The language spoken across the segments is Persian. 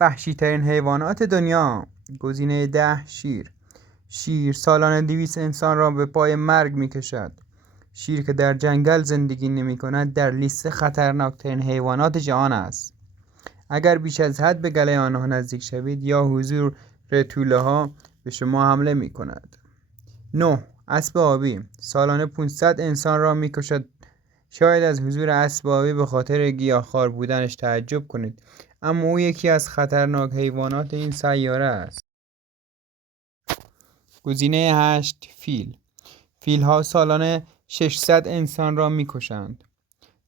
وحشی ترین حیوانات دنیا. گزینه 10 شیر. شیر سالانه 200 انسان را به پای مرگ می کشد. شیر که در جنگل زندگی نمی کند در لیست خطرناکترین حیوانات جهان است. اگر بیش از حد به گله آنها نزدیک شوید یا حضور توله ها به شما حمله می کند. 9. اسب آبی سالانه 500 انسان را می کشد. شاید از حضور اسب آبی به خاطر گیاهخوار بودنش تعجب کنید، اما او یکی از خطرناک حیوانات این سیاره است. گزینه 8 فیل. فیل‌ها سالانه 600 انسان را می‌کشند.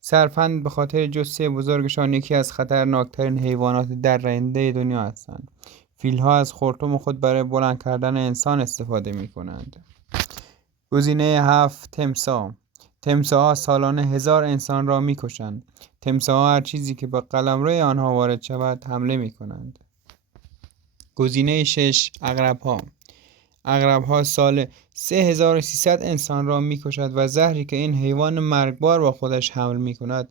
صرفاً به خاطر جثه بزرگشان یکی از خطرناکترین حیوانات درنده دنیا هستند. فیل‌ها از خرطوم خود برای بلند کردن انسان استفاده می‌کنند. گزینه 7 تمساح. تمساح‌ها سالانه 1000 انسان را می‌کشند. تمساح‌ها هر چیزی که به قلمرو آنها وارد شود حمله می‌کنند. گزینه 6 عقرب‌ها. عقرب‌ها سال 3300 انسان را می‌کشد و زهری که این حیوان مرگبار با خودش حمل می‌کند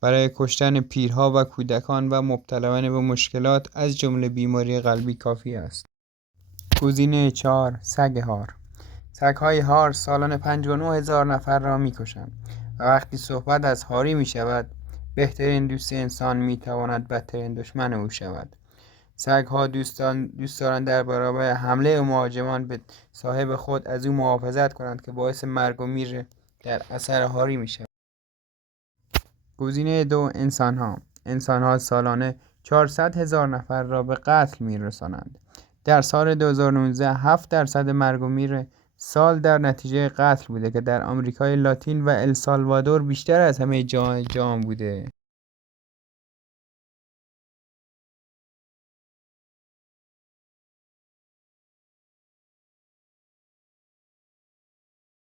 برای کشتن پیرها و کودکان و مبتلایان به مشکلات از جمله بیماری قلبی کافی است. گزینه 4 سگ هار. سگ‌های هار سالانه 59000 نفر را می‌کشند و وقتی صحبت از هاری می‌شود، بهترین دوست انسان می‌تواند بدترین دشمن او شود. سگ‌ها دوست دارند در برابر حمله مهاجمان به صاحب خود از او محافظت کنند که باعث مرگ و میر در اثر هاری می‌شود. گزینه 2 انسان‌ها سالانه 400,000 نفر را به قتل می‌رسانند. در سال 2019 7% مرگ و میر سال در نتیجه قتل بوده که در آمریکای لاتین و السالوادور بیشتر از همه جهان بوده.